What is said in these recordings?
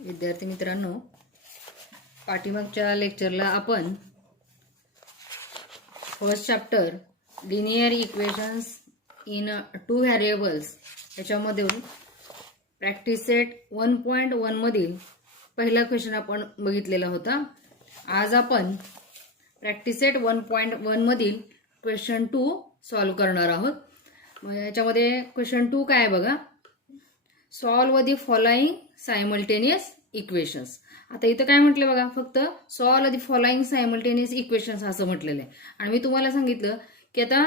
विद्यार्थी मित्रांनो, पाठीमागच्या लेक्चरला आपण first chapter linear equations in two variables याच्यामधून प्रॅक्टिस सेट 1.1 मधील पहिला क्वेश्चन आपण बघितलेला होता. आज आपण प्रॅक्टिस सेट 1.1 मधील क्वेश्चन 2 सॉल्व्ह करणार आहोत. याच्यामध्ये क्वेश्चन 2 काय आहे बघा. Solve the following simultaneous equations. आता इथं काय म्हटलं बघा, फक्त solve the following simultaneous equations असं म्हटलेलं आहे. आणि मी तुम्हाला सांगितलं की आता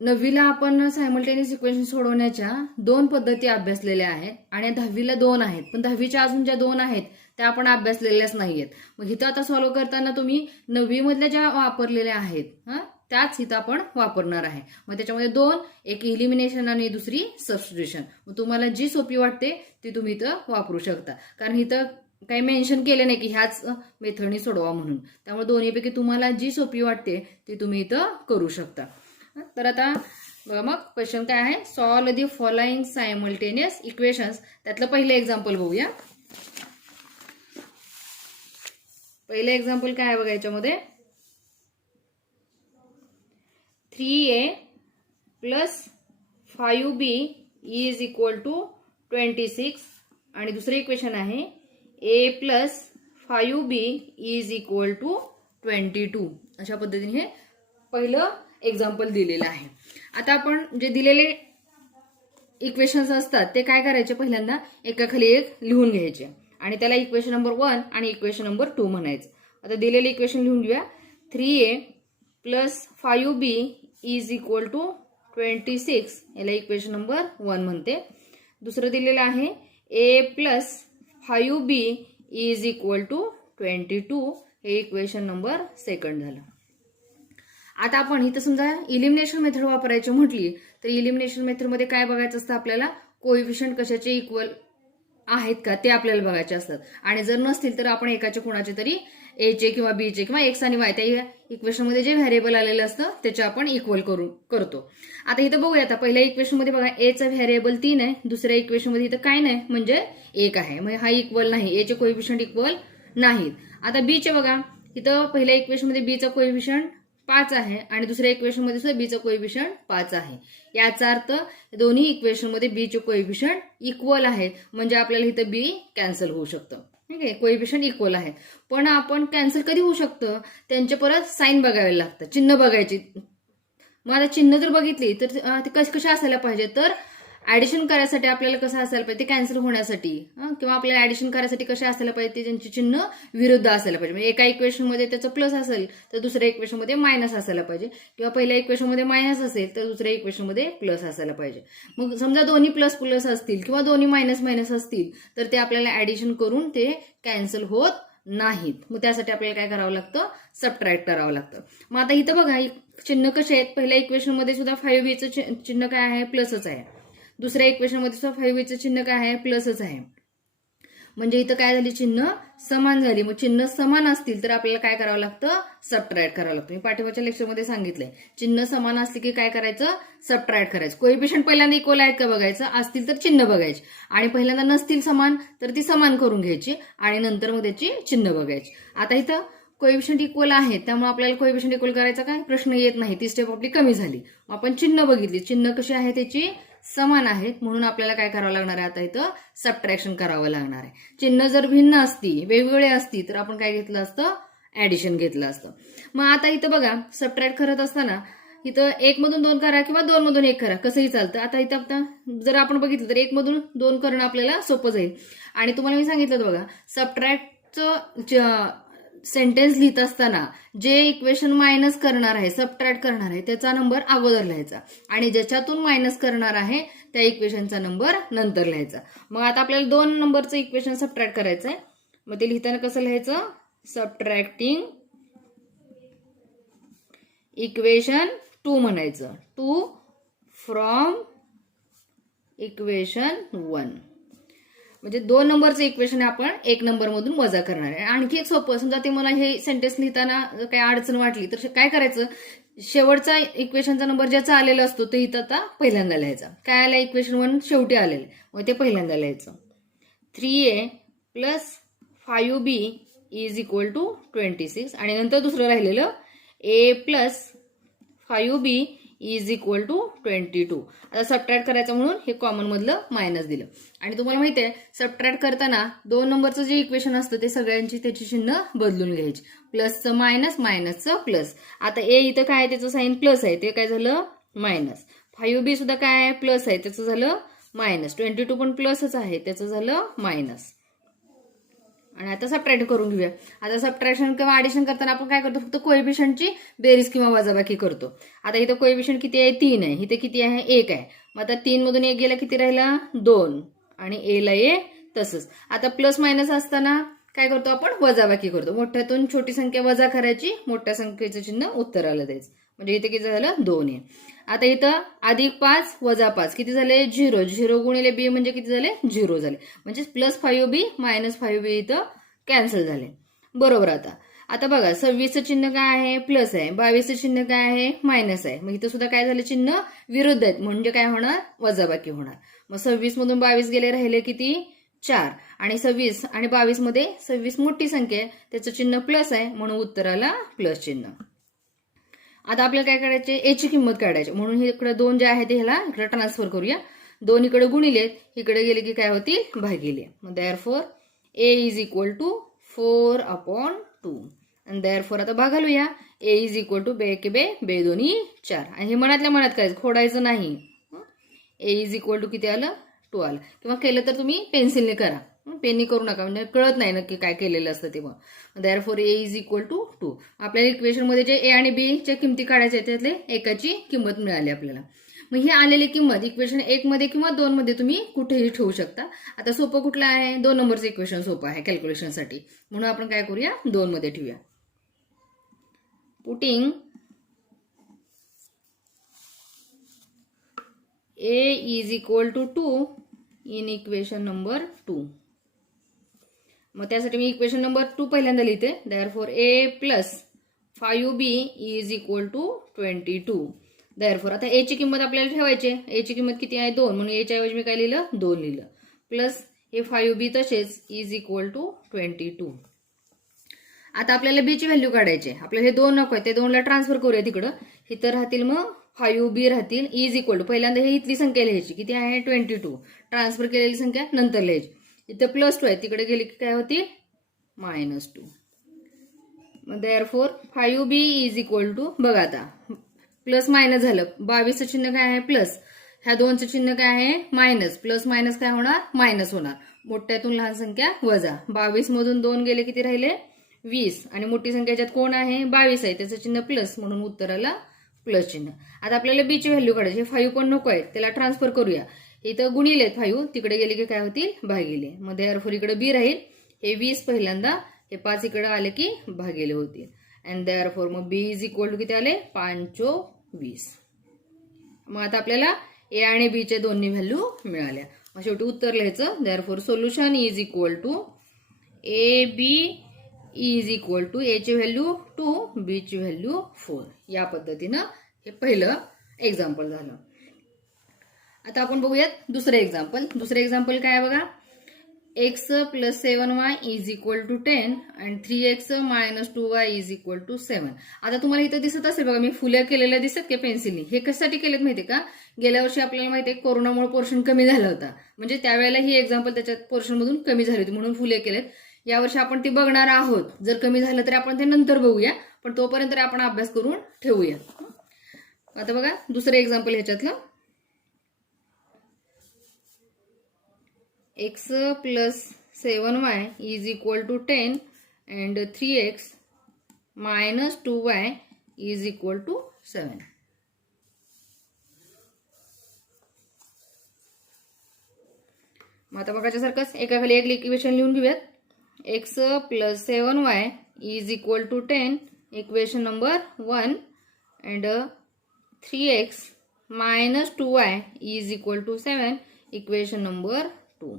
9वीला आपण सायमल्टेनियस इक्वेशन सोडवण्याच्या 2 पद्धती अभ्यासलेल्या आहेत आणि 10वीला 2 आहेत, पण 10वीच्या अजून ज्या 2 आहेत त्या आपण अभ्यासलेल्याच नाहीयेत. मग इथं आता सॉल्व्ह करताना तुम्ही 9वी मधल्या ज्या वापरलेल्या आहेत त्याच इथं आपण वापरणार आहे. मग त्याच्यामध्ये 2, एक इलिमिनेशन आणि दुसरी सबस्टिट्यूशन. मग तुम्हाला जी सोपी वाटते ती तुम्ही इथं वापरू शकता, कारण इथं काही मेन्शन केलं नाही की ह्याच मेथडने सोडवा म्हणून. त्यामुळे दोन्हीपैकी तुम्हाला जी सोपी वाटते ती तुम्ही इथं करू शकता. तर आता बघा, मग क्वेश्चन काय आहे, solve the following simultaneous equations. त्यातलं पहिलं एक्झाम्पल बघूया. पहिलं एक्झाम्पल काय आहे बघा, याच्यामध्ये 3a plus 5b is equal to 26 आणि दुसरं इक्वेशन आहे a plus 5b is equal to 22. अशा पद्धतीने हे पहिलं एक्झाम्पल दिलेलं आहे. आता आपण जे दिलेले इक्वेशन्स असतात ते काय करायचे, पहिल्यांदा एकाखाली एक लिहून घ्यायचे आणि त्याला इक्वेशन नंबर 1 आणि इक्वेशन नंबर 2 म्हणायचं. आता दिलेले इक्वेशन लिहून घेऊया. 3a plus 5b is equal to 26, याला इक्वेशन नंबर 1 म्हणते. दुसरं दिलेलं आहे a plus 5b is equal to 22, हे इक्वेशन नंबर 2 झालं. आता आपण इथं समजा इलिमिनेशन मेथड वापरायची म्हटली तर इलिमिनेशन मेथडमध्ये काय बघायचं असतं आपल्याला, कोएफिशियंट कशाचे इक्वल आहेत का ते आपल्याला बघायचे असतात. आणि जर नसतील तर आपण एकाचे कोणाचे तरी एचे किंवा बीचे किंवा एक्स आणि वाय त्या इक्वेशनमध्ये जे व्हेरिएबल आलेलं असतं त्याचे आपण इक्वल करतो. आता इथं बघूया. आता पहिल्या इक्वेशनमध्ये बघा एचा व्हेरिएबल 3 आहे, दुसऱ्या इक्वेशनमध्ये इथं काय नाही म्हणजे 1 आहे. म्हणजे हा इक्वल नाही, एचे कोएफिशियंट इक्वल नाहीत. आता बीचे बघा, इथं पहिल्या इक्वेशनमध्ये बीचा कोएफिशियंट 5 आहे आणि दुसऱ्या इक्वेशन मध्ये सुद्धा बीचं कोएफिशियंट 5 आहे. याचा अर्थ दोन्ही इक्वेशन मध्ये बीचे कोएफिशियंट इक्वल आहे, म्हणजे आपल्याला इथं बी कॅन्सल होऊ शकतं. ठीक आहे, कोएफिशियंट इक्वल आहेत. पण आपण कॅन्सल कधी होऊ शकतं, त्यांचे परत साईन बघावे लागतं, चिन्ह बघायची. मग आता चिन्ह जर बघितली तर ते कशी असायला पाहिजे, तर ऍडिशन करायसाठी आपल्याला कसं असायला पाहिजे, ते कॅन्सल होण्यासाठी किंवा आपल्याला ऍडिशन करायसाठी कसे असायला पाहिजे, ते त्यांची चिन्ह विरुद्ध असायला पाहिजे. म्हणजे एका इक्वेशन मध्ये त्याचं प्लस असेल तर दुसऱ्या इक्वेशन मध्ये मायनस असायला पाहिजे, किंवा पहिल्या इक्वेशन मध्ये मायनस असेल तर दुसऱ्या इक्वेशन मध्ये प्लस असायला पाहिजे. मग समजा दोन्ही प्लस प्लस असतील किंवा दोन्ही मायनस मायनस असतील तर ते आपल्याला ऍडिशन करून ते कॅन्सल होत नाहीत. मग त्यासाठी आपल्याला काय करावं लागतं, सबट्रॅक्ट करावं लागतं. मग आता इथं बघा चिन्ह कसे आहेत, पहिल्या इक्वेशन मध्ये सुद्धा 5bचं चिन्ह काय आहे, प्लसच आहे. दुसऱ्या इक्वेशन मध्ये सुद्धा 5bचं चिन्ह काय आहे, प्लसच आहे. म्हणजे इथं काय झाली, चिन्ह समान झाली. मग चिन्ह समान असतील तर आपल्याला काय करावं लागतं, सबट्रॅक्ट करावं लागतं. मी पाठीमागच्या लेक्चरमध्ये सांगितलंय, चिन्ह समान असली की काय करायचं, सबट्रॅक्ट करायचं. कोएफिशियंट पहिल्यांदा इक्वल आहेत का बघायचं, असतील तर चिन्ह बघायचे, आणि पहिल्यांदा नसतील समान तर ती समान करून घ्यायची आणि नंतर मग त्याची चिन्ह बघायची. आता इथं कोएफिशियंट इक्वल आहेत त्यामुळे आपल्याला कोएफिशियंट इक्वल करायचा काय प्रश्न येत नाही, ती स्टेप आपली कमी झाली. आपण चिन्ह बघितली, चिन्ह कशी आहे त्याची समान आहेत, म्हणून आपल्याला काय करावं लागणार आहे, आता इथं सबट्रॅक्शन करावं लागणार आहे. चिन्ह जर भिन्न असती, वेगवेगळे असती, तर आपण काय घेतलं असतं, ऍडिशन घेतलं असतं. मग आता इथं बघा, सबट्रॅक्ट करत असताना इथं 1 मधून 2 करा किंवा 2 मधून 1 करा, कसंही चालतं. आता इथं जर आपण बघितलं तर 1 मधून 2 करणं आपल्याला सोपं जाईल. आणि तुम्हाला मी सांगितलं बघा, सबट्रॅक्टचं सेंटेन्स लिहित असताना जे इक्वेशन मायनस करणार आहे, सबट्रॅक्ट करणार आहे, त्याचा नंबर अगोदर लिहायचा आणि ज्याच्यातून मायनस करणार आहे त्या इक्वेशनचा नंबर नंतर लिहायचा. मग आता आपल्याला 2 नंबरचं इक्वेशन सबट्रॅक्ट करायचंय. मग ते लिहिताना कसं लिहायचं, सबट्रॅक्टिंग इक्वेशन 2 म्हणायचं, 2 फ्रॉम इक्वेशन 1. म्हणजे 2 नंबरचं इक्वेशन आपण 1 नंबर मधून वजा करणार आहे. आणखी एक सोपं, समजा ते मला हे सेंटेन्स लिहिताना काही अडचण वाटली तर काय करायचं, शेवटचा इक्वेशनचा नंबर ज्याचा आलेला असतो तो इथं आता पहिल्यांदा लिहायचा. काय आलं, इक्वेशन 1 शेवटी आलेलं, मग ते पहिल्यांदा लिहायचं. 3a plus 5b is equal to 26 आणि नंतर दुसरं राहिलेलं a plus 5b is equal to 22. आता सबट्रॅक्ट करायचं म्हणून हे कॉमन मधलं मायनस दिलं. आणि तुम्हाला माहिती आहे सबट्रॅक्ट करताना 2 नंबरचं जे इक्वेशन असतं ते सगळ्यांची त्याची चिन्ह बदलून घ्यायची. प्लसचं मायनस, मायनसचं प्लस. आता ए इथं काय आहे त्याचं साईन प्लस आहे, ते काय झालं मायनस. 5b सुद्धा काय आहे प्लस आहे, त्याचं झालं मायनस. 22 पण प्लसच आहे, त्याचं झालं मायनस. आणि आता सबट्रॅक्ट करून घेऊया. आता सबट्रॅक्शन किंवा ऍडिशन करताना आपण काय करतो, फक्त कोएफिशियंटची बेरीज किंवा वजाबाकी करतो. आता इथं कोएफिशियंट किती आहे 3 आहे, इथे किती आहे 1 आहे. मग आता 3 मधून 1 गेला किती राहिला 2 आणि ए ला ए तसंच. आता प्लस मायनस असताना काय करतो आपण वजाबाकी करतो. मोठ्यातून छोटी संख्या वजा करायची, मोठ्या संख्येचं चिन्ह उत्तराला द्यायचं. म्हणजे इथे किती झालं 2 आहे. आता इथं अधिक 5 वजा 5 किती झाले 0. 0 गुणिले बी म्हणजे किती झाले 0 झाले. म्हणजे प्लस 5b मायनस 5b इथं कॅन्सल झाले. बरोबर. आता बघा 26चं चिन्ह काय आहे प्लस आहे, 22चं चिन्ह काय आहे मायनस आहे. मग इथं सुद्धा काय झालं चिन्ह विरुद्ध आहेत, म्हणजे काय होणार वजाबाकी होणार. मग 26 मधून 22 गेले राहिले किती 4 आणि 26 आणि 22 मध्ये 26 मोठी संख्या आहे, त्याचं चिन्ह प्लस आहे म्हणून उत्तराला प्लस चिन्ह. आता आपल्याला काय करायचे ए ची किंमत काढायची म्हणून हे इकडे 2 जे आहे ते ह्याला इकडे ट्रान्सफर करूया. 2 इकडे गुणिले इकडे गेले की काय होतील भागिले. मग therefore A is equal to 4/2 आणि देअरफॉर आता भागालूया. ए इज इक्वल टू बे के बे बे दोन्ही 4 आणि हे मनातल्या मनात करायचं खोडायचं नाही. ए इज इक्वल टू किती आलं 2 आलं. किंवा केलं तर तुम्ही पेन्सिलने करा, पेननी करू नका म्हणजे कळत नाही नक्की काय केलेलं असतं ते. मग therefore A is equal to 2. आपल्याला इक्वेशन मध्ये जे ए आणि बी च्या किमती काढायच्या त्यातले एकाची किंमत मिळाली आपल्याला. मग ही आलेली किंमत इक्वेशन 1 मध्ये किंवा 2 मध्ये तुम्ही कुठेही ठेवू शकता. आता सोपं कुठलं आहे 2 नंबरचं इक्वेशन सोपं आहे कॅल्क्युलेशनसाठी म्हणून आपण काय करूया 2 मध्ये ठेवूया. Putting a is equal to 2 in equation number 2. मग त्यासाठी मी इक्वेशन नंबर 2 पहिल्यांदा लिहिते. Therefore a plus 5b is equal to 22. Therefore आता a ची किंमत आपल्याला ठेवायची. a ची किंमत किती आहे 2 म्हणून a च्या ऐवजी मी काय लिहिलं 2 लिहिलं. प्लस हे 5b तसेच इज इक्वल टू 22. आता आपल्याला b ची व्हॅल्यू काढायची. आपल्याला हे 2 नको आहे, ते 2 ला ट्रान्सफर करूया तिकडं. इथं राहतील मग 5b राहतील इज इक्वल टू पहिल्यांदा हे इथली संख्या लिहायची किती आहे 22. ट्रान्सफर केलेली संख्या नंतर लिहायची. इथं प्लस 2 आहे तिकडे गेले की काय होतील -2. मग therefore 5b is equal to बघा आता प्लस मायनस झालं. 22चं चिन्ह काय आहे प्लस, ह्या 2चं चिन्ह काय आहे मायनस. प्लस मायनस काय होणार मायनस होणार. मोठ्यातून लहान संख्या वजा. 22 मधून 2 गेले किती राहिले 20 आणि मोठी संख्या याच्यात कोण आहे 22 आहे, त्याचं चिन्ह प्लस म्हणून उत्तराला प्लस चिन्ह. आता आपल्याला बी ची व्हॅल्यू काढायची. 5 पण नको आहे त्याला ट्रान्सफर करूया. इथं गुणिले 5 तिकडे गेले की काय होतील भागिले. मग देअरफॉर इकडे बी राहील. हे 20 पहिल्यांदा हे 5 इकडे आले की भागिले होतील. अँड देअरफॉर मग बी इज इक्वल टू किती आले 5/20. मग आता आपल्याला ए आणि बी चे दोन्ही व्हॅल्यू मिळाल्या. मग शेवटी उत्तर लिहायचं. Therefore solution is equal to A B is equal to A ची व्हॅल्यू 2 बी ची व्हॅल्यू 4. या पद्धतीनं हे पहिलं एक्झाम्पल झालं. आता आपण बघूयात दुसरं एक्झाम्पल. दुसरं एक्झाम्पल काय बघा. x plus 7y is equal to 10 and 3x minus 2y is equal to 7. आता तुम्हाला इथं दिसत असेल बघा मी फुल्या केलेल्या दिसत की पेन्सिलनी. हे कशासाठी केलेत माहितीये का, गेल्या वर्षी आपल्याला माहितीये कोरोनामुळे पोर्शन कमी झाला होता, म्हणजे त्यावेळेला ही एक्झाम्पल त्याच्यात पोर्शन मधून कमी झाली होती म्हणून फुले केलेत. यावर्षी आपण ती बघणार आहोत. जर कमी झालं तर आपण ते नंतर बघूया, पण तोपर्यंत आपण अभ्यास करून ठेवूया. आता बघा दुसरं एक्झाम्पल ह्याच्यातलं. x plus 7y is equal to 10 and 3x minus 2y is equal to 7. मग आता बघायच्यासारखंच एकाखाली एक इक्वेशन लिहून घेऊयात. x plus 7y is equal to 10 equation number 1 and 3x minus 2y is equal to 7 equation number 2.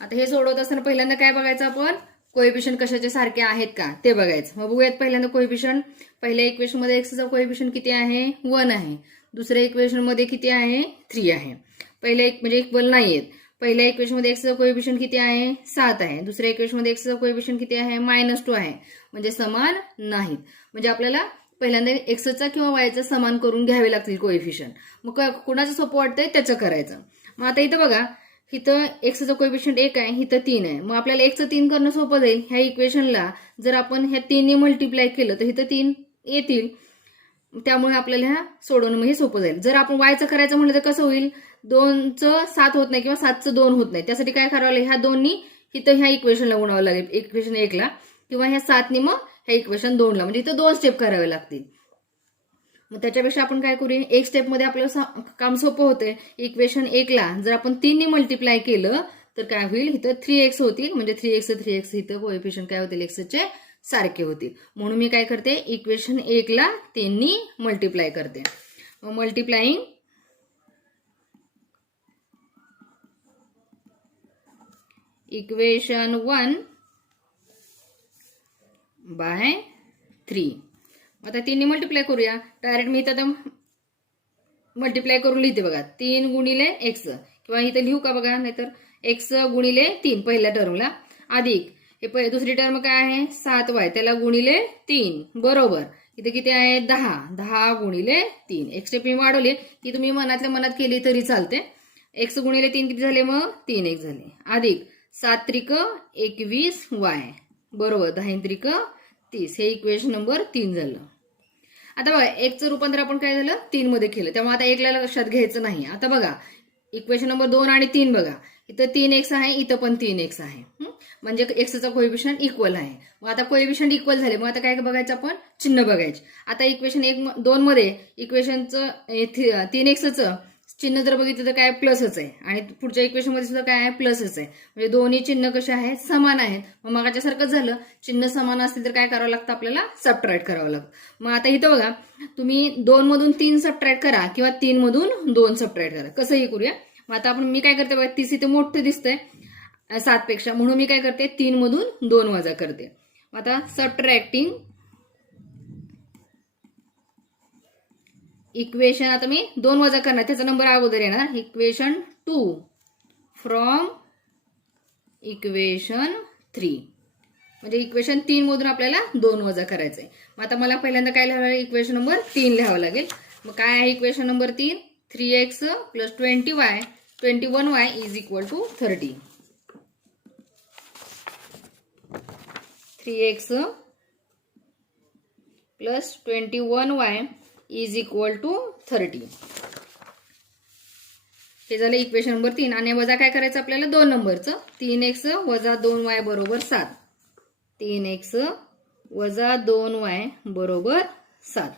आता हे सोडवत असताना पहिल्यांदा काय बघायचं आपण कोएफिशियंट कशाचे सारखे आहेत का ते बघायचं. मग बघूयात पहिल्यांदा कोएफिशियंट. पहिल्या इक्वेशन मध्ये x चा कोएफिशियंट किती आहे 1 आहे. दुसऱ्या इक्वेशन मध्ये किती आहे 3 आहे. पहिले एक म्हणजे इक्वल नाहीयेत. पहिल्या इक्वेशन मध्ये एक्सचा कोएफिशियंट किती आहे 7 आहे, दुसऱ्या इक्वेशन मध्ये एक्सचा कोएफिशियंट किती आहे -2 आहे, म्हणजे समान नाहीत. म्हणजे आपल्याला पहिल्यांदा एक्सचा किंवा वायचा समान करून घ्यावे लागतील कोएफिशियंट. मग कुणाचं सोपं वाटतंय त्याचं करायचं. मग आता इथं बघा, इथं एक्सचा कोएफिशियंट 1 आहे, इथं 3 आहे. मग आपल्याला एक्सचं 3 करणं सोपं जाईल. ह्या इक्वेशनला जर आपण ह्या 3 ने मल्टिप्लाय केलं तर इथं 3 येतील, त्यामुळे आपल्याला ह्या सोडवणं हे सोपं जाईल. जर आपण वायचं करायचं म्हटलं तर कसं होईल, 2चं 7 होत नाही किंवा 7चं 2 होत नाही. त्यासाठी काय करावं लागेल, ह्या 2नी इथं ह्या इक्वेशनला गुणावं लागेल, इक्वेशन 1ला, किंवा ह्या 7नी मग ह्या इक्वेशन 2ला, म्हणजे इथं 2 स्टेप करावे लागतील. मग त्याच्यापेक्षा आपण काय करूया, एक स्टेपमध्ये आपलं काम सोपं होतंय. इक्वेशन 1ला जर आपण 3 ने मल्टिप्लाय केलं तर काय होईल, इथं 3x होतील, म्हणजे 3x इथं कोएफिशियंट काय होतील एक्सचे सारखे होतील. म्हणून मी काय करते, इक्वेशन 1ला 3 ने मल्टिप्लाय करते. Multiplying equation 1 by 3. आता 3 ने मल्टिप्लाय करूया. डायरेक्ट मी इथं मल्टिप्लाय करून लिहिते बघा, 3 गुणिले एक्स, किंवा इथं लिहू का बघा, नाहीतर एक्स गुणिले 3 पहिल्या टर्मला, अधिक हे दुसरी टर्म काय आहे 7y, त्याला गुणिले 3, बरोबर इथे किती आहे 10 गुणिले 3. एक स्टेप मी वाढवली की तुम्ही मनातल्या मनात केली तरी चालते. एक्स गुणिले 3 किती झाले, मग 3x झाले, अधिक 7 त्रिक 21y, बरोबर 10 त्रिक 30. हे इक्वेशन नंबर 3 झालं. आता बघा, एक्सचं रूपांतर आपण काय झालं 3 मध्ये केलं, त्यामुळे आता 1ला लक्षात घ्यायचं नाही. आता बघा, इक्वेशन नंबर 2 आणि 3 बघा, इथं 3x आहे, इथं पण 3x आहे, म्हणजे एक्सचा कोएफिशियंट इक्वल आहे. मग आता कोएफिशियंट इक्वल झाले, मग आता काय बघायचं आपण, चिन्ह बघायचे. आता इक्वेशन 2 मध्ये इक्वेशनचं 3xचं चिन्ह जर बघितलं तर काय प्लसच आहे, आणि पुढच्या इक्वेशन मध्ये सुद्धा काय आहे प्लसच आहे, म्हणजे दोन्ही चिन्ह कसे आहेत समान आहेत. मग मगाच्या सारखंच झालं, चिन्ह समान असतील तर काय करावं लागतं, आपल्याला सबट्रॅक्ट करावं लागतं. मग आता इथं बघा, तुम्ही 2 मधून 3 सबट्रॅक्ट करा किंवा 3 मधून 2 सबट्रॅक्ट करा, कसंही करूया. मग आता मी काय करते बघा, 30 इथे मोठं दिसतंय 7 पेक्षा, म्हणून मी काय करते 3 मधून 2 वजा करते. आता सबट्रॅक्टिंग इक्वेशन, आता मी 2 वजा करणार, त्याचा नंबर अगोदर येणार, इक्वेशन 2 फ्रॉम इक्वेशन 3, म्हणजे इक्वेशन 3 मधून आपल्याला 2 वजा करायचंय. मग आता मला पहिल्यांदा काय लिहावं लागेल, इक्वेशन नंबर 3 लिहावं लागेल. मग काय आहे equation number 3, 3x plus 21y is equal to 30. 3x plus 21y is equal to 30. हे झालं इक्वेशन नंबर 3. आणि वजा काय करायचं आपल्याला 2 नंबरचं, 3x वजा 2y बरोबर 7. 3x वजा 2y बरोबर 7.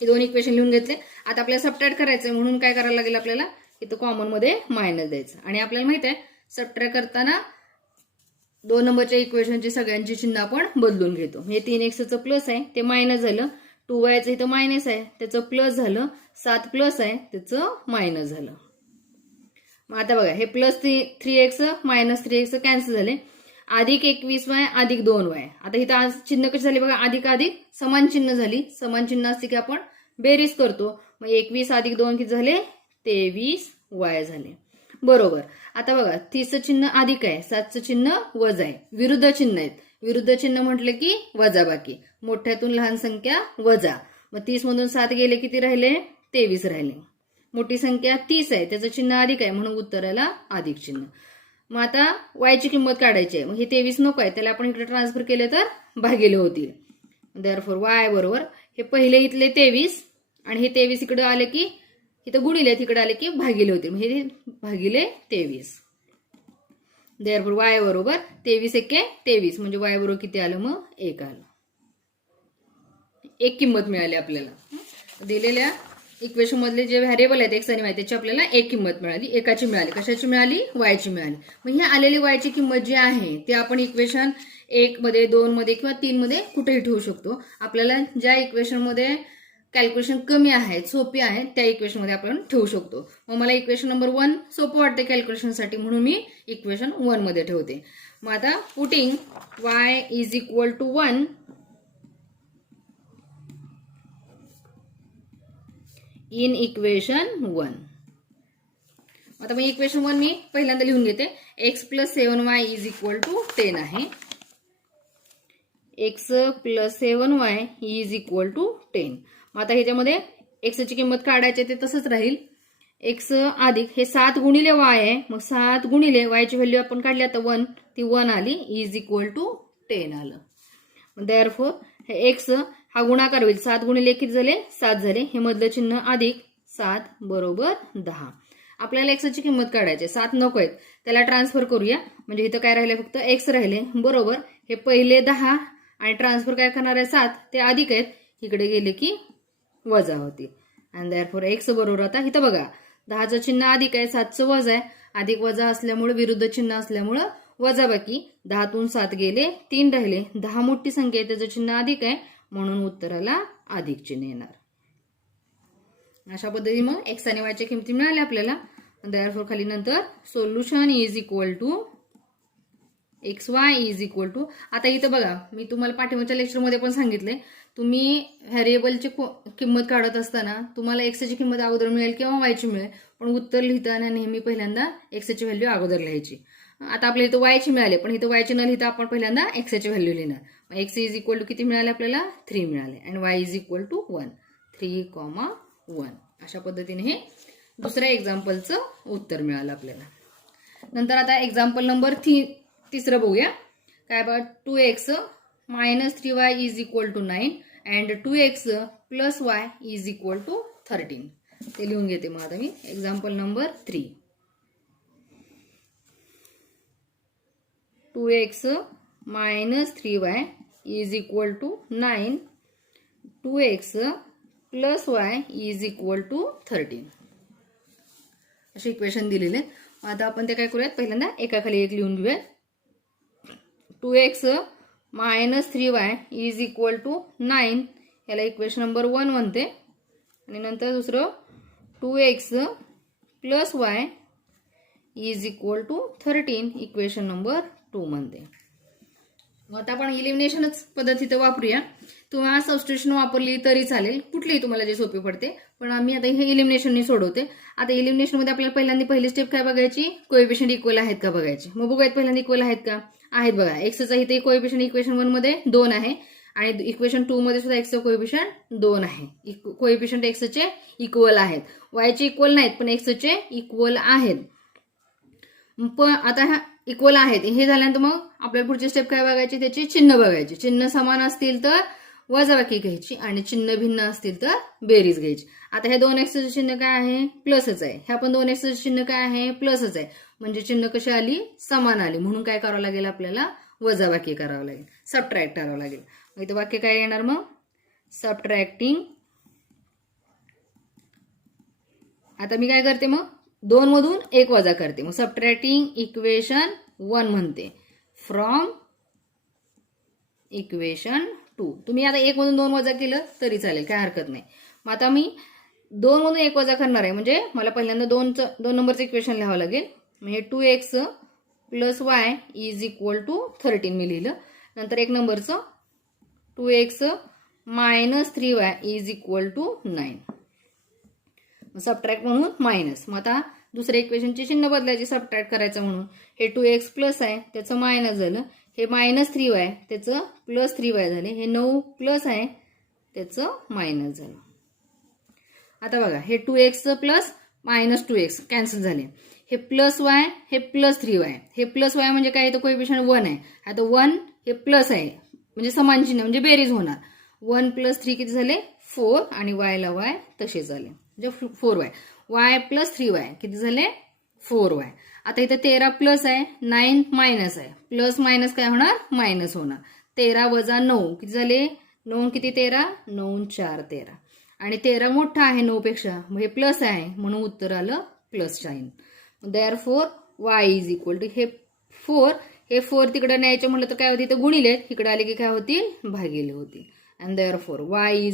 हे दोन इक्वेशन लिहून घेतले. आता आपल्याला सबट्रॅक्ट करायचं, म्हणून काय करायला लागेल, आपल्याला इथं कॉमन मध्ये मायनस द्यायचं. आणि आपल्याला माहित आहे सबट्रॅक्ट करताना 2 नंबरच्या इक्वेशनची सगळ्यांची चिन्ह आपण बदलून घेतो. हे 3xचं प्लस आहे ते मायनस झालं, 2yचं इथं मायनस आहे त्याचं प्लस झालं, 7 प्लस आहे त्याचं मायनस झालं. मग आता बघा, हे plus 3x minus 3x cancel झाले, अधिक 21y अधिक 2y. आता इथं आज चिन्ह कशी झाली बघा, अधिक अधिक समान चिन्ह झाली. समान चिन्ह असते की आपण बेरीज करतो. मग 21 अधिक 2 किती झाले, 23y झाले, बरोबर. आता बघा, 30चं चिन्ह अधिक आहे, 7चं चिन्ह वजा आहे, विरुद्ध चिन्ह आहेत. विरुद्ध चिन्ह म्हटलं की वजाबाकी, मोठ्यातून लहान संख्या वजा. मग 30 मधून 7 गेले किती राहिले, 23 राहिले. मोठी संख्या 30 आहे, त्याचं चिन्ह अधिक आहे, म्हणून उत्तराला अधिक चिन्ह. मग आता वायची किंमत काढायची आहे. मग हे 23 नको आहे, त्याला आपण इकडे ट्रान्सफर केले तर भागिले होतील. देअरफॉर वाय बरोबर हे पहिले इथले 23 आणि हे 23 इकडे आले की इथं गुणिले, तिकडे आले की भागिले होतील, हे भागिले 23. देअरफॉर वाय बरोबर 23 एके 23, म्हणजे वाय बरोबर किती आलं, मग 1 आलं. एक किंमत मिळाली आपल्याला. दिलेल्या इक्वेशन मधले जे व्हेरिएबल आहेत एक्स आणि वाय, त्याची आपल्याला एक किंमत मिळाली, एकाची मिळाली. कशाची मिळाली, वायची मिळाली. मग ही आलेली वायची किंमत जी आहे ते आपण इक्वेशन 1 मध्ये 2 मध्ये किंवा 3 मध्ये कुठेही ठेवू शकतो. आपल्याला ज्या इक्वेशन मध्ये कॅल्क्युलेशन कमी आहेत, सोपी आहेत, त्या इक्वेशन मध्ये आपण ठेवू शकतो. मग मला इक्वेशन नंबर 1 सोपं वाटते कॅल्क्युलेशनसाठी, म्हणून मी इक्वेशन 1 मध्ये ठेवते. मग आता putting y is equal to 1 in equation 1. आता मी इक्वेशन 1 मी पहिल्यांदा लिहून घेते. x + 7y = 10 आहे. x + 7y = 10. मग आता ह्याच्यामध्ये x ची किंमत काढायची ते तसंच राहील. x अधिक हे 7 गुणिले y आहे. मग 7 गुणिले y ची व्हॅल्यू आपण काढली आता 1, ती 1 आली, = 10 आलं. देअरफॉर हे x हा गुणाकार होईल. 7 गुणिले किती झाले? 7 झाले. हे मधलं चिन्ह अधिक 7 बरोबर 10. आपल्याला x ची किंमत काढायची. 7 नको आहेत, त्याला ट्रान्सफर करूया. म्हणजे इथं काय राहिले? फक्त x राहिले. बरोबर हे पहिले 10 आणि ट्रान्सफर काय करणार आहे? 7 ते अधिक आहेत, इकडे गेले की वजा होतील. आणि देअरफॉर x बरोबर आता इथं बघा 10चं चिन्ह अधिक आहे, 7चं वजा आहे. अधिक वजा असल्यामुळे विरुद्ध चिन्ह असल्यामुळे वजाबाकी. 10तून 7 गेले, 3 राहिले. 10 मोठी संख्या आहे, त्याचं चिन्ह अधिक आहे म्हणून उत्तराला अधिक चिन्ह येणार. अशा पद्धतीने मग x आणि y च्या किमती मिळाल्या आपल्याला. देअरफॉर खाली नंतर सोल्युशन = xy आता इथं बघा मी तुम्हाला पाठीमागच्या लेक्चरमध्ये पण सांगितले, तुम्ही व्हेरिएबलची किंमत काढत असताना तुम्हाला x ची किंमत अगोदर मिळेल किंवा y ची मिळेल, पण उत्तर लिहिताना नेहमी पहिल्यांदा x ची व्हॅल्यू अगोदर लिहायची. आता आपल्याला इथं y ची मिळाली, पण इथं y ची न लिहिता आपण पहिल्यांदा x ची व्हॅल्यू लिहिणार. मग x = किती मिळाले आपल्याला? 3 मिळाले. आणि y = 1, 3,1. अशा पद्धतीने हे दुसऱ्या एक्झाम्पलचं उत्तर मिळालं आपल्याला. नंतर आता एक्झाम्पल नंबर 3 बघूया. काय बघा, 2x - 3y = 9 and 2x + y = 13. ते लिहून घेते मग आता मी. Example number 3. 2x - 3y = 9. 2x + y = 13. अशी इक्वेशन दिलेले. आता आपण ते काय करूयात? पहिल्यांदा एकाखाली एक लिहून घेऊयात. 2x - 3y = 9. याला इक्वेशन नंबर 1 म्हणते. आणि नंतर दुसरं 2x + y = 13. इक्वेशन नंबर 2 म्हणते. मग आता आपण इलिमिनेशनच पद्धतीत वापरूया. तुम्हाला सबस्टिट्यूशन वापरली तरी चालेल, कुठलीही तुम्हाला जे सोपी पडते, पण आम्ही आता हे इलिमिनेशनने सोडवते. आता इलिमिनेशन मध्ये आपल्याला पहिली स्टेप काय बघायची? कोएफिशियंट इक्वल आहेत का बघायची. मग बघूयात पहिल्यांदा इक्वल आहेत का. आहेत बघा. एक्सचा इथे कोएफिशियंट इक्वेशन 1 मध्ये 2 आहे आणि इक्वेशन 2 मध्ये सुद्धा एक्सचं कोएफिशियंट 2 आहे. कोएफिशियंट एक्सचे इक्वल आहेत. वायचे इक्वल नाहीत, पण एक्सचे इक्वल आहेत. पण आता हा इक्वल आहेत हे झाल्यानंतर मग आपल्याला पुढची स्टेप काय बघायची? त्याची चिन्ह बघायची. चिन्ह समान असतील तर वजाबाकी घ्यायची आणि चिन्ह भिन्न असतील तर बेरीज घ्यायची. आता हे 2x चिन्ह काय आहे? प्लसच आहे. ह्या पण 2x चिन्ह काय आहे? प्लसच आहे. म्हणजे चिन्ह कशी आली? समान आली. म्हणून काय करावं लागेल? आपल्याला वजाबाकी करावं लागेल, सबट्रॅक्ट करावं लागेल. मग इथं वाक्य काय येणार? मग सबट्रॅक्टिंग. आता मी काय करते? मग 2 मधून 1 वजा करते. मग सबट्रॅक्टिंग इक्वेशन 1 म्हणते फ्रॉम इक्वेशन 2. तुम्ही आता 1 मधून 2 वजा केलं तरी चालेल, काय हरकत नाही. मग आता मी 2 मधून 1 वजा करणार आहे, म्हणजे मला पहिल्यांदा 2 नंबरचं इक्वेशन लिहावं लागेल. म्हणजे 2x + y = 13 मी लिहिलं. नंतर 1 नंबरचं 2x - 3y = 9. सबट्रॅक्ट म्हणून मायनस. मग आता दुसऱ्या इक्वेशनची चिन्ह बदलायची सबट्रॅक्ट करायचं म्हणून. हे 2x प्लस आहे त्याचं मायनस झालं. हे -3y त्याचं +3y झाले. हे 9 प्लस आहे त्याचं मायनस झालं. आता बघा, हे 2x प्लस -2x कॅन्सल झाले. हे +y हे +3y. हे +y म्हणजे काय? तर कोएफिशियंट 1 आहे. आता 1 हे प्लस आहे म्हणजे समान चिन्ह म्हणजे बेरीज होणार. 1 + 3 किती झाले? 4 आणि y ला y तसे झाले म्हणजे 4y. y + 3y किती झाले? 4y. आता इथं 13 प्लस आहे, 9 मायनस आहे. प्लस मायनस काय होणार? मायनस होणार. 13 वजा 9 किती झाले? 9 किती? 13. 9 4 13. आणि 13 मोठा आहे 9 पेक्षा, मग हे प्लस आहे म्हणून उत्तर आलं प्लस साइन. देअरफॉर y हे 4. हे 4 तिकडे न्यायचे म्हटलं तर काय होते? इथं गुणिले, इकडे आले की काय होतील? भागिले होतील. अँड देअरफॉर y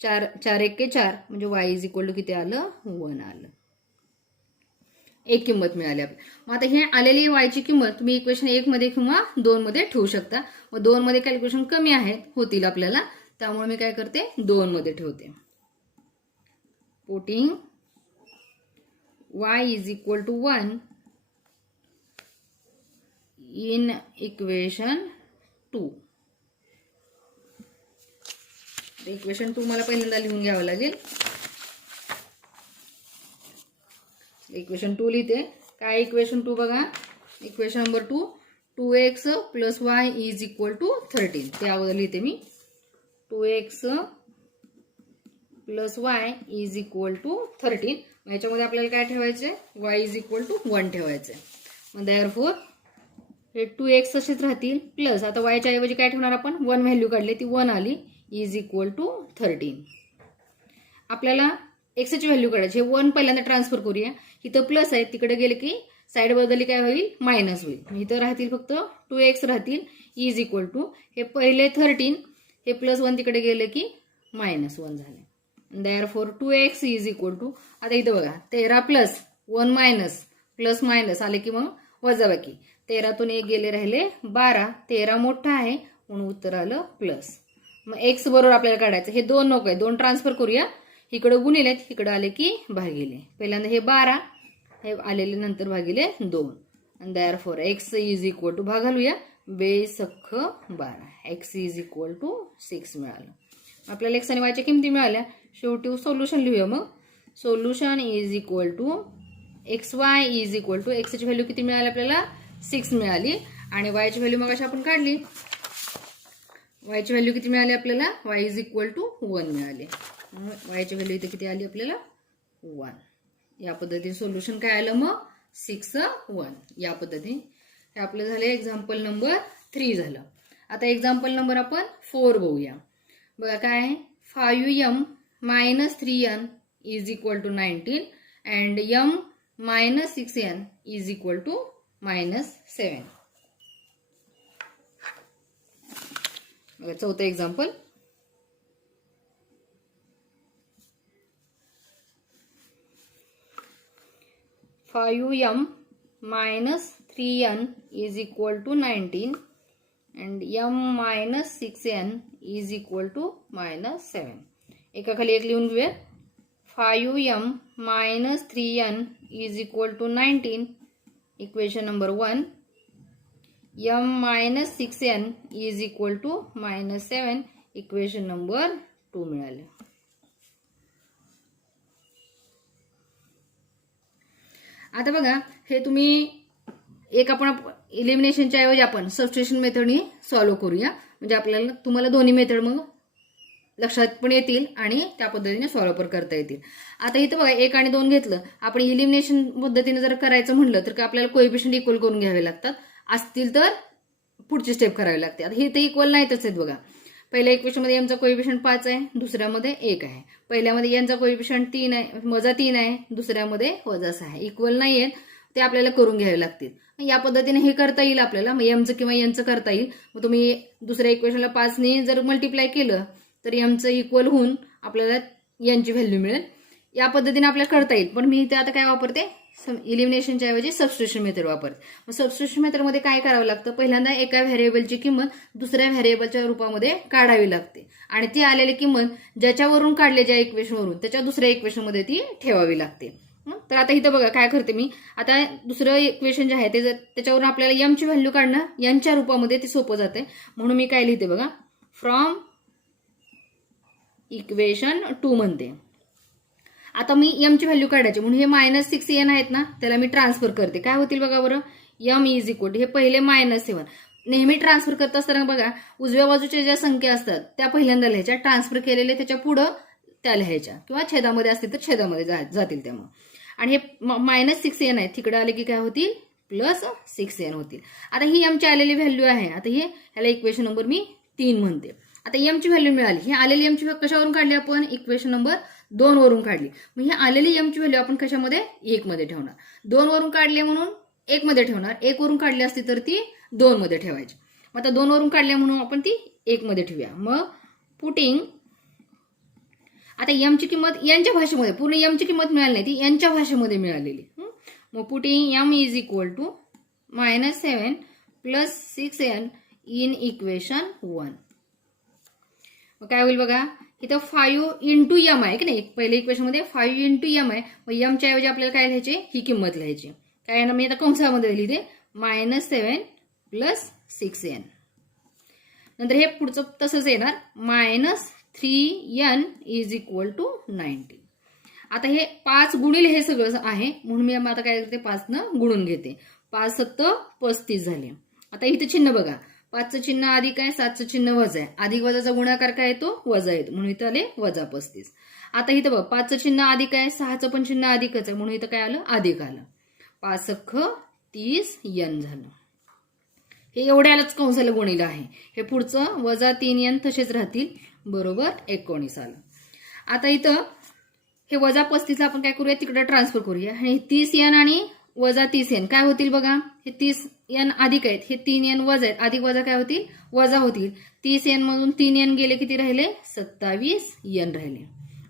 4 4 1 4 म्हणजे y किती आलं? 1 आलं. एक किंमत मिळाली आपल्याला. मग आता हे आलेली वायची किंमत तुम्ही इक्वेशन 1 मध्ये किंवा 2 मध्ये ठेवू शकता. मग 2 मध्ये कॅल्क्युलेशन कमी आहेत होतील आपल्याला, त्यामुळे मी काय करते? 2 मध्ये ठेवते. Putting y is equal to 1 in equation 2. Equation 2 मला पहिल्यांदा लिहून घ्यावं लागेल. इक्वेशन 2 लिहिते. काय इक्वेशन 2 बघा. Equation number 2 2x plus y is equal to 13. ते अगोदर लिहिते मी. 2x plus y is equal to 13. याच्यामध्ये आपल्याला काय ठेवायचे, y इज इक्वल टू 1 ठेवायचे. मग देअरफॉर हे 2x तसेच राहतील प्लस आता y च्या ऐवजी काय ठेवणार आपण, 1 व्हॅल्यू काढली ती 1 आली इज इक्वल टू 13. आपल्याला x ची व्हॅल्यू काढायची. हे 1 पहिल्यांदा ट्रान्सफर करूया. इथं प्लस आहे, तिकडे गेले की साइड बदलली काय होईल, मायनस होईल. इथं राहतील फक्त 2x राहतील इज इक्वल टू हे पहिले 13 हे प्लस 1 तिकडे गेले की मायनस 1 झाले. Therefore 2x is equal to आता इथं बघा 13 प्लस 1 मायनस प्लस मायनस आले की मग वजाबाकी. 13तून 1 गेले राहिले 12. 13 मोठा आहे म्हणून उत्तर आलं प्लस. मग x बरोबर आपल्याला काढायचं. हे 2 नको आहे, 2 ट्रान्सफर करूया. इकडे गुणिले इकडे आले की भागिले. पहिल्यांदा हे 12 हे आलेले नंतर भागिले 2. आणि therefore x is equal to भाग घालूया. बेस सख्ख 12. x इज इक्वल टू 6 मिळालं. आपल्याला x आणि y च्या किमती मिळाल्या. शेवटी सोल्युशन लिहूया. मग solution is equal to xy is equal to x ची व्हॅल्यू किती मिळाली आपल्याला, 6 मिळाली. आणि y ची व्हॅल्यू मग अशी आपण काढली. y ची व्हॅल्यू किती मिळाली आपल्याला, y इज इक्वल टू 1 मिळाली. y ची व्हॅल्यू इथे किती आली आपल्याला, 1. या पद्धतीने सोल्युशन काय आलं मग 6 1. या पद्धतीने हे आपलं झालं एक्झाम्पल नंबर 3 झालं. आता एक्झाम्पल नंबर आपण 4 बघूया. बघा काय आहे, 5m minus 3n is equal to 19 and m minus 6n is equal to minus 7. बघा चौथं example. m minus 3n is equal to 19 and m minus 6n is equal to minus 7. एका खाली एक लिहून घेऊया. 5m minus 3n is equal to 19 equation number 1. m minus 6n is equal to minus 7 equation number 2 मिळालं. आता बघा हे तुम्ही एक आपण इलिमिनेशनच्या ऐवजी आपण सबस्टिट्यूशन मेथडनी सॉल्व्ह करूया. म्हणजे आपल्याला तुम्हाला दोन्ही मेथड मग लक्षात पण येतील आणि त्या पद्धतीने सॉल्व्ह पण करता येतील. आता इथं बघा 1 आणि 2 घेतलं. आपण इलिमिनेशन पद्धतीने जर करायचं म्हणलं तर आपल्याला कोएफिशियंट इक्वल करून घ्यावे लागतात. असतील तर पुढची स्टेप करावी लागते. आता हे तर इक्वल नाहीतच आहेत बघा. पहिल्या इक्वेशनमध्ये यांचा कोएफिशियंट 5 आहे, दुसऱ्यामध्ये 1 आहे. पहिल्यामध्ये यांचा कोएफिशियंट 3 आहे, -3 आहे, दुसऱ्यामध्ये -6 आहे. इक्वल नाही आहेत ते आपल्याला करून घ्यावे लागतील. या पद्धतीने हे करता येईल आपल्याला. मग एमचं किंवा एनचं करता येईल. मग तुम्ही दुसऱ्या इक्वेशनला 5 ने जर मल्टिप्लाय केलं तर एमचं इक्वल होऊन आपल्याला एनची व्हॅल्यू मिळेल. या पद्धतीने आपल्याला करता येईल. पण मी इथे आता काय वापरते, इलिमिनेशनच्या ऐवजी सबस्टिट्यूशन मेथड वापरते. मग सबस्टिट्यूशन मेथडमध्ये काय करावं लागतं, पहिल्यांदा एका व्हेरिएबलची किंमत दुसऱ्या व्हेरिएबलच्या रूपामध्ये काढावी लागते आणि ती आलेली किंमत ज्याच्यावरून काढले ज्या इक्वेशनवरून त्याच्या दुसऱ्या इक्वेशनमध्ये ती ठेवावी लागते. तर आता इथं बघा काय करते मी, आता दुसरं इक्वेशन जे आहे ते त्याच्यावरून आपल्याला एमची व्हॅल्यू काढणं यांच्या रूपामध्ये ते सोपं जाते. म्हणून मी काय लिहिते बघा, फ्रॉम इक्वेशन 2 म्हणते. आता मी एमची व्हॅल्यू काढायची म्हणून हे -6n आहेत ना त्याला मी ट्रान्सफर करते. काय होतील बघा बरं, m इज इक्वल टू हे पहिले -7. नेहमी ट्रान्सफर करत असताना बघा उजव्या बाजूच्या ज्या संख्या असतात त्या पहिल्यांदा लिहायच्या, ट्रान्सफर केलेले त्याच्या पुढं त्या लिहायच्या किंवा छेदामध्ये असतील तर छेदामध्ये जातील त्या. मग आणि हे -6n आहे तिकडे आले की काय होतील, +6n होतील. आता ही एमची आलेली व्हॅल्यू आहे. आता हे ह्याला इक्वेशन नंबर मी 3 म्हणते. आता एमची व्हॅल्यू मिळाली. ही आलेली एमची कशावरून काढली आपण, इक्वेशन नंबर 2 वरून काढली. मग ही आलेली एमची व्हॅल्यू आपण कशामध्ये, 1 मध्ये ठेवणार. 2 वरून काढली म्हणून 1 मध्ये ठेवणार. 1 वरून काढली असती तर ती 2 मध्ये ठेवायची. मग आता 2 वरून काढली म्हणून आपण ती 1 मध्ये ठेवूया. मग पुटिंग आता एमची किंमत यांच्या भाषेमध्ये, पूर्ण एमची किंमत मिळाली नाही ती यांच्या भाषेमध्ये मिळालेली. मग putting M is equal to -7 + 6n in equation 1. मग काय होईल बघा, इथं 5 इंटू एम आहे की नाही, पहिल्या इक्वेशनमध्ये 5 इंटू एम आहे, मग एमच्या ऐवजी आपल्याला काय लिहायचे, ही किंमत लिहायची. काय ना मी आता कंसामध्ये लिहिते -7 प्लस 6n. नंतर हे पुढचं तसंच येणार -3n इज इक्वल टू 90. आता हे 5 गुणिले हे सगळं आहे म्हणून मी आता काय करते 5 गुणून घेते. 5 7 35 झाले. आता इथे चिन्ह बघा, 5चं चिन्ह अधिक आहे, 7चं चिन्ह वजा आहे. अधिक वजाचा गुणाकार काय येतो, वजा येतो, म्हणून इथं आले वजा 35. आता इथं बघ 5चं चिन्ह अधिक आहे, 6चं पण चिन्ह अधिकच आहे, म्हणून इथं काय आलं, अधिक आलं. 5 अख्ख 30n झालं. हे एवढ्यालाच कंसाला गुणिलं आहे. हे पुढचं वजा 3n तसेच राहतील, बरोबर 19 आलं. आता इथं हे वजा 35 आपण काय करूया, तिकडे ट्रान्सफर करूया. आणि 30n आणि वजा 30n काय होतील बघा, हे 30n अधिक आहेत, हे 3n वजा आहेत, अधिक वजा काय होतील, वजा होतील. 30n मधून 3n गेले, किती राहिले, 27n राहिले,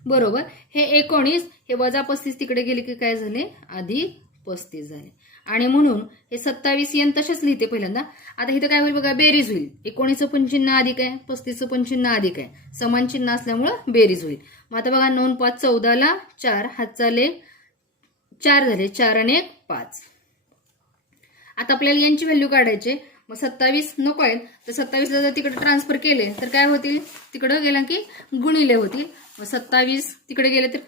बरोबर. हे 19, हे वजा 35 तिकडे गेले की काय झाले, अधिक 35 झाले. आणि म्हणून हे 27n तसेच लिहिते पहिल्यांदा. आता इथं काय होईल बघा, बेरीज होईल. 19चं पण चिन्ह अधिक आहे, 35चं पण चिन्ह अधिक आहे, समान चिन्ह असल्यामुळं बेरीज होईल. मग आता बघा 9 5 14ला 4, हातचा लेख 4 झाले, 4 आणि 1 5. आता आपल्याला यांची व्हॅल्यू काढायचे. मग 27 नको आहेत, तर 27ला जर तिकडे ट्रान्सफर केले तर काय होतील, तिकडे गेला की गुणिले होतील. मग 27 तिकडे गेले तर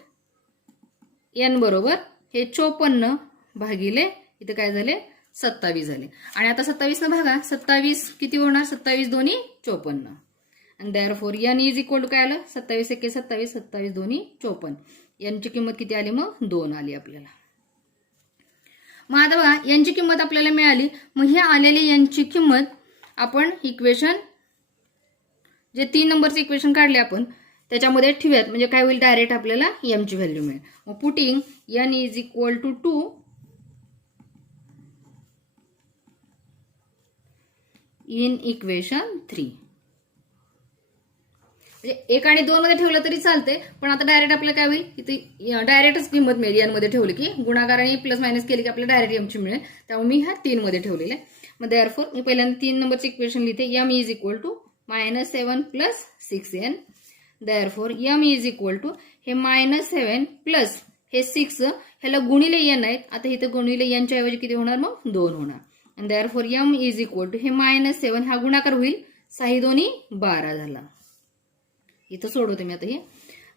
n बरोबर हे 54 भागिले इथं काय झाले, 27 झाले. आणि आता 27 न भागा, 27 किती होणार, 27 दोन्ही 54. आणि therefore n is equal to काय आलं, 27 1 27, 27 दोन्ही 54. यांची किंमत किती आली, मग 2 आली आपल्याला. मग आता बघा यांची किंमत आपल्याला मिळाली. मग हे आलेली यांची किंमत आपण इक्वेशन जे 3 नंबरचे इक्वेशन काढले आपण त्याच्यामध्ये ठेवूयात, म्हणजे काय होईल, डायरेक्ट आपल्याला एमची व्हॅल्यू मिळेल. मग putting n is equal to 2 in equation 3. म्हणजे 1 आणि 2 मध्ये ठेवलं तरी चालते, पण आता डायरेक्ट आपल्याला काय होईल, इथे डायरेक्टच किंमत मिळेल. एन मध्ये ठेवली की गुणाकार आणि प्लस मायनस केली की आपल्याला डायरेक्ट एमची मिळेल. त्यामुळे मी ह्या 3 मध्ये ठेवलेले. मग देअरफॉर मी पहिल्यांदा 3 नंबरचे इक्वेशन लिहिते, m is equal to -7 plus 6n. Therefore m is equal to हे -7 प्लस हे 6 ह्याला गुणिले n आहेत. आता इथं गुणिले n च्या ऐवजी किती होणार, मग 2 होणार. आणि therefore m is equal to हे -7 हा गुणाकार होईल, 6 दोन्ही 12 झाला. इथं सोडवते मी आता हे.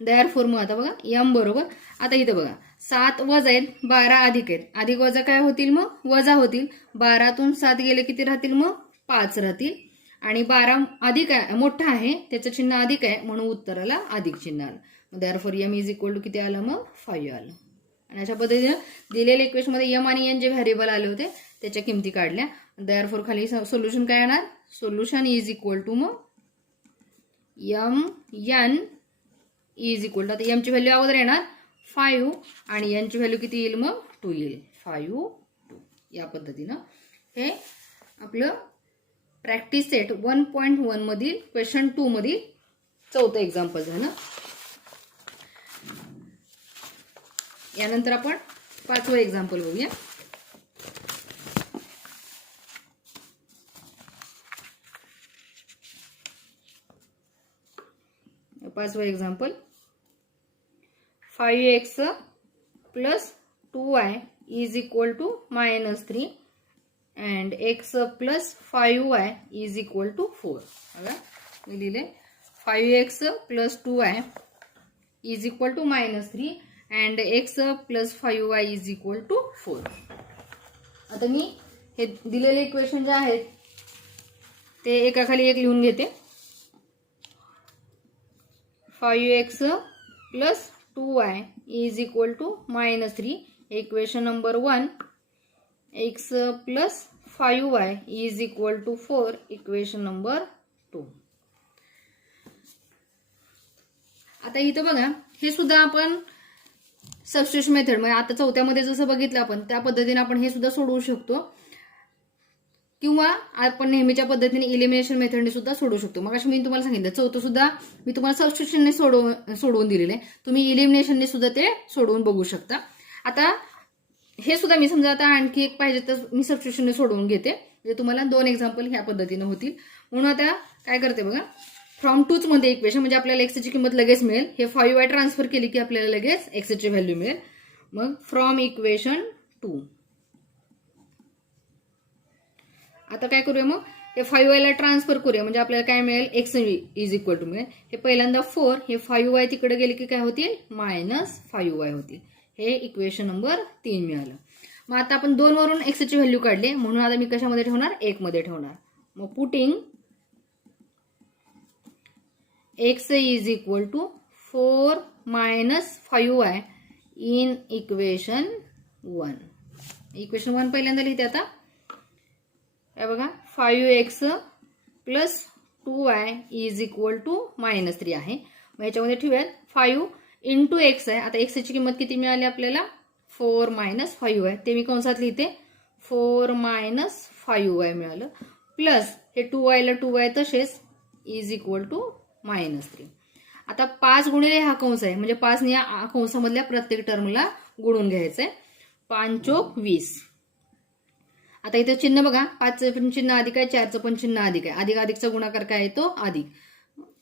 देअरफॉर मग आता बघा m बरोबर, आता इथं बघा 7 वजा आहेत, 12 अधिक आहेत, अधिक वजा काय होतील, मग वजा होतील. 12तून 7 गेले किती राहतील, मग 5 राहतील. आणि 12 अधिक आहे, मोठा आहे, त्याचं चिन्ह अधिक आहे, म्हणून उत्तराला अधिक चिन्ह आलं. मग therefore m is equal to किती आलं, मग 5 आलं. आणि अशा पद्धतीने दिलेल्या इक्वेशन मध्ये m आणि n जे व्हेरिएबल आले होते त्याच्या किमती काढल्या. देअरफॉर खाली सोल्युशन काय येणार, सोल्युशन इज इक्वल टू मग m n is equal to, आता m ची व्हॅल्यू अगोदर येणार 5 आणि n ची व्हॅल्यू किती येईल, मग 2 येईल. 5 2 या पद्धतीनं हे आपलं प्रॅक्टिस सेट 1.1 मधील क्वेश्चन 2 मधील 4थं एक्झाम्पल झालं. यानंतर आपण 5वं एक्झाम्पल बघूया. पाचवं example 5x plus 2y is equal to -3 and x plus 5y is equal to 4. बघा मी लिहिले 5x plus 2y is equal to -3 and x plus 5y is equal to 4. आता मी हे दिलेले इक्वेशन जे आहेत ते एकाखाली एक लिहून घेते. 5x plus 2y is equal to -3, equation number 1. x plus 5y is equal to 4, equation number 2. आता इथं बघा हे सुद्धा आपण सबस्टिट्यूशन मेथड म्हणजे आता 4थ्यामध्ये जसं बघितलं आपण त्या पद्धतीने आपण हे सुद्धा सोडवू शकतो, किंवा आपण नेहमीच्या पद्धतीने इलिमिनेशन मेथडने सुद्धा सोडवू शकतो. मग मी तुम्हाला सांगितलं 4थं सुद्धा मी तुम्हाला सबस्टिट्यूशनने सोडवून दिलेले, तुम्ही इलिमिनेशनने सुद्धा ते सोडवून बघू शकता. आता हे सुद्धा मी समजा आता आणखी एक पाहिजे तर मी सबस्टिट्यूशनने सोडवून घेते, म्हणजे तुम्हाला 2 एक्झाम्पल ह्या पद्धतीने होतील. म्हणून आता काय करते बघा फ्रॉम टूच मध्ये इक्वेशन म्हणजे आपल्याला एक्सची किंमत लगेच मिळेल. हे 5y ट्रान्सफर केली की आपल्याला लगेच एक्सची व्हॅल्यू मिळेल. मग फ्रॉम इक्वेशन 2 आता काय करूया, मग हे 5y ला ट्रान्सफर करूया म्हणजे आपल्याला काय मिळेल, एक्स इज इक्वल टू मिळेल. हे पहिल्यांदा 4, हे 5y तिकडे गेले की काय होतील, -5y होतील. हे इक्वेशन नंबर 3 मिळालं. मग आता आपण 2 वरून एक्सची व्हॅल्यू काढली म्हणून आता मी कशामध्ये ठेवणार, 1 मध्ये ठेवणार. मग putting x is equal to 4 - 5y in equation 1. Equation 1 पहिल्यांदा लिहिते आता. हे बघा 5x plus 2y is equal to -3 आहे. मग याच्यामध्ये ठेवूयात 5 इंटू एक्स आहे. आता एक्सची किंमत किती मिळाली आपल्याला, 4 - 5 आहे. ते मी कंसात लिहिते, 4 - 5y मिळालं. प्लस हे 2y ला 2y तसेच इज इक्वल टू -3. आता 5 गुणिले हा कंस आहे म्हणजे 5 ने या कंसामधल्या प्रत्येक टर्मला गुणून घ्यायचंय. 5 चोक 20. आता इथे चिन्ह बघा, 5चं पण चिन्ह अधिक आहे, 4चं पण चिन्ह अधिक आहे. अधिक अधिकचा गुणाकार काय येतो, अधिक,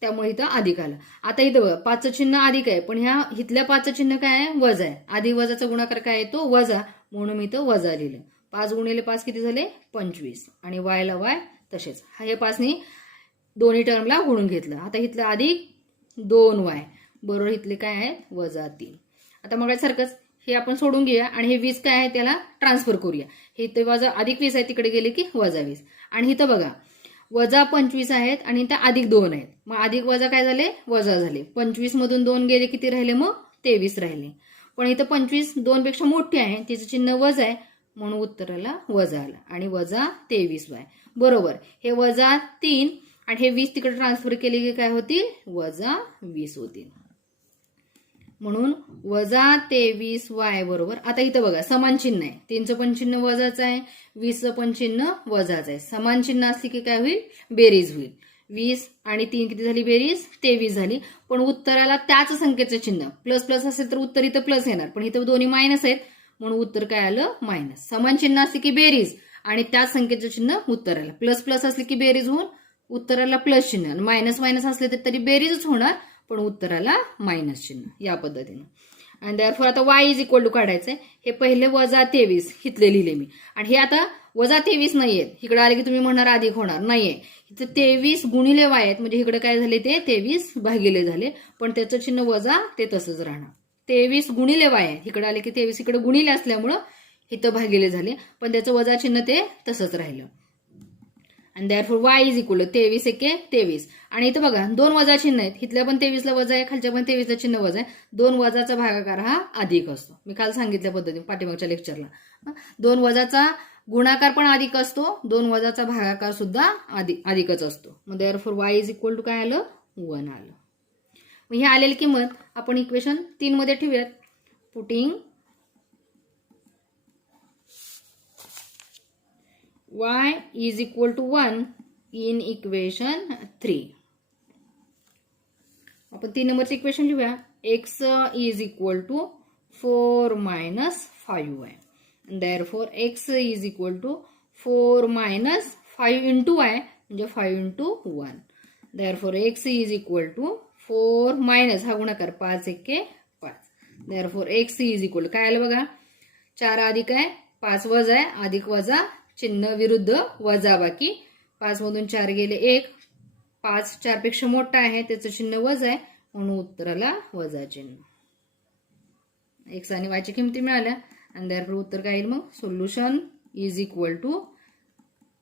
त्यामुळे इथं अधिक आलं. आता इथं बघा 5चं चिन्ह अधिक आहे पण ह्या इथल्या 5चं चिन्ह काय आहे, वजा आहे. अधिक वजाचा गुणाकार काय येतो, वजा, म्हणून मी इथं वजा लिहिलं. 5 गुणिले 5 किती झाले, 25 आणि y ला y तसेच. हे 5 ने दोन्ही टर्मला गुणून घेतलं. आता इथलं अधिक 2y बरोबर इथले काय आहे, -3. आता मग सारखंच हे आपण सोडून घेऊया आणि हे 20 काय आहे त्याला ट्रान्सफर करूया. हे इथे वजा अधिक 20 आहे, तिकडे गेले की -20. आणि इथं बघा -25 आहेत आणि इथं +2 आहेत. मग अधिक वजा काय झाले, वजा झाले. 25 मधून 2 गेले किती राहिले, मग 23 राहिले. पण इथं 25 2 पेक्षा मोठी आहे, तिचं चिन्ह वजा आहे म्हणून उत्तराला वजा आलं आणि -23y बरोबर. हे -3 आणि हे 20 तिकडे ट्रान्सफर केले की काय होतील, -20 होतील. म्हणून -23y बरोबर. आता इथं बघा समान चिन्ह आहे, 3चं पण चिन्ह वजाचं आहे, 20चं पण चिन्ह वजाचं आहे. समान चिन्ह असली की काय होईल, बेरीज होईल. 20 आणि 3 किती झाली बेरीज, 23 झाली. पण उत्तराला त्याच संख्येचं चिन्ह प्लस प्लस असेल तर उत्तर इथं प्लस येणार, पण इथं दोन्ही मायनस आहेत म्हणून उत्तर काय आलं, मायनस. समान चिन्ह असले की बेरीज आणि त्याच संख्येचं चिन्ह उत्तराला, प्लस प्लस असले की बेरीज होऊन उत्तराला प्लस चिन्ह, मायनस मायनस असले तरी बेरीजच होणार पण उत्तराला मायनस चिन्ह, या पद्धतीनं. आणि देअरफॉर आता y इज इक्वल टू काढायचंय. हे पहिले -23 इथले लिहिले मी आणि हे आता -23 नाहीयेत. इकडे आले की तुम्ही म्हणणार अधिक होणार, नाहीये. इथं 23 गुणिले y आहेत म्हणजे इकडे काय झाले, ते 23 भागिले झाले पण त्याचं चिन्ह वजा ते तसंच राहणार. 23 गुणिले y आहे, इकडे आले की 23 इकडे गुणिले असल्यामुळं इथं भागिले झाले पण त्याचं वजा चिन्ह ते तसंच राहिलं. आणि therefore y is equal to 23 एके 23. आणि इथं बघा 2 वजा चिन्ह आहेत, इथल्या पण 23 ला वजा आहे, खालच्या पण 23 ला चिन्ह वजा आहे. 2 वजाचा भागाकार हा अधिक असतो, मी काल सांगितल्या पद्धतीने पाठीमागच्या लेक्चरला. 2 वजाचा गुणाकार पण अधिक असतो, 2 वजाचा भागाकार सुद्धा अधिकच असतो. मग therefore y is equal to काय आलं, 1 आलं. मग ही आलेली किंमत आपण इक्वेशन 3 मध्ये ठेवूयात. Putting y is equal to 1 in equation 3. आपण 3 नंबरचं इक्वेशन लिहूया. x is equal to 4 - 5y. Therefore x is equal to 4 - 5 into y म्हणजे 5 into 1. Therefore x is equal to 4 minus हा गुणाकार 5 एके 5. Therefore x is equal to काय आलं बघा, 4 अधिक आहे 5 वजा आहे, अधिक वजा चिन्ह विरुद्ध वजा बाकी. 5 मधून 4 गेले 1, 5 4 पेक्षा मोठा आहे त्याचं चिन्ह वजा आहे म्हणून उत्तराला वजा चिन्ह. x आणि y ची किमती मिळाल्या आणि देअरफॉर उत्तर काय येईल, मग solution is equal to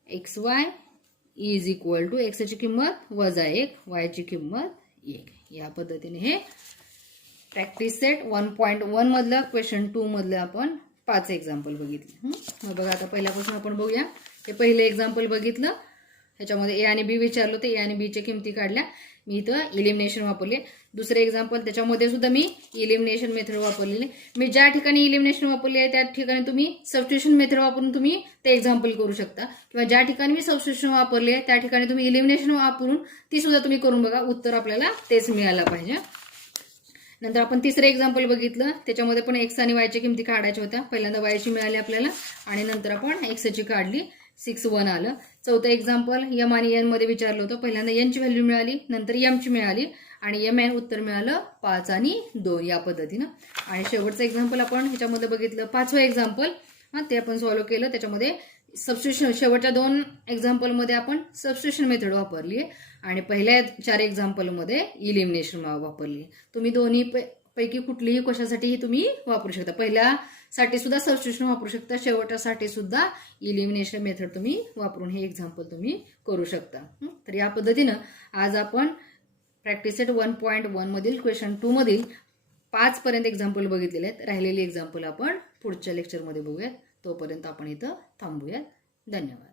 xy is equal to x ची किंमत -1, y ची किंमत 1. या पद्धतीने हे प्रॅक्टिस सेट 1.1 मधलं क्वेश्चन 2 मधलं आपण 5 एक्झाम्पल बघितले. मग बघा आता पहिल्यापासून आपण बघूया. हे पहिले एक्झाम्पल बघितलं, ह्याच्यामध्ये ए आणि बी विचारलं होतं, ए आणि बी च्या किमती काढल्या. मी इथं इलिमिनेशन वापरले. दुसरे एक्झाम्पल त्याच्यामध्ये सुद्धा मी इलिमिनेशन मेथड वापरलेले. मी ज्या ठिकाणी इलिमिनेशन वापरले आहे त्या ठिकाणी तुम्ही सबस्टिट्यूशन मेथड वापरून तुम्ही ते एक्झाम्पल करू शकता, किंवा ज्या ठिकाणी मी सबस्टिट्यूशन वापरले आहे त्या ठिकाणी तुम्ही इलिमिनेशन वापरून ती सुद्धा तुम्ही करून बघा, उत्तर आपल्याला तेच मिळायला पाहिजे. नंतर आपण तिसरं एक्झाम्पल बघितलं, त्याच्यामध्ये पण x आणि y ची किमती काढायच्या होत्या. पहिल्यांदा y ची मिळाली आपल्याला आणि नंतर आपण x ची काढली. 6.1 आलं. चौथं एक्झाम्पल एम आणि एन मध्ये विचारलं होतं. पहिल्यांदा एन ची व्हॅल्यू मिळाली, नंतर एम ची मिळाली आणि एम एन उत्तर मिळालं 5 आणि 2 या पद्धतीनं. आणि शेवटचं एक्झाम्पल आपण ह्याच्यामध्ये बघितलं, 5वं एक्झाम्पल ते आपण सॉल्व्ह केलं. त्याच्यामध्ये सबस्टिट्यूशन, शेवटच्या 2 एक्झाम्पलमध्ये आपण सबस्टिट्यूशन मेथड वापरली आहे आणि पहिल्या 4 एक्झाम्पलमध्ये इलिमिनेशन वापरली. तुम्ही दोन्ही पैकी कुठलीही क्वेश्चनसाठी तुम्ही वापरू शकता. पहिल्यासाठी सुद्धा सबस्टिट्यूशन वापरू शकता, शेवटच्यासाठी सुद्धा इलिमिनेशन मेथड तुम्ही वापरून हे एक्झाम्पल तुम्ही करू शकता. तर या पद्धतीनं आज आपण प्रॅक्टिस सेट 1.1 मधील क्वेश्चन 2 मधील 5 पर्यंत एक्झाम्पल बघितलेले आहेत. राहिलेले एक्झाम्पल आपण पुढच्या लेक्चरमध्ये बघूयात. तोपर्यंत आपण इथं थांबूयात. धन्यवाद.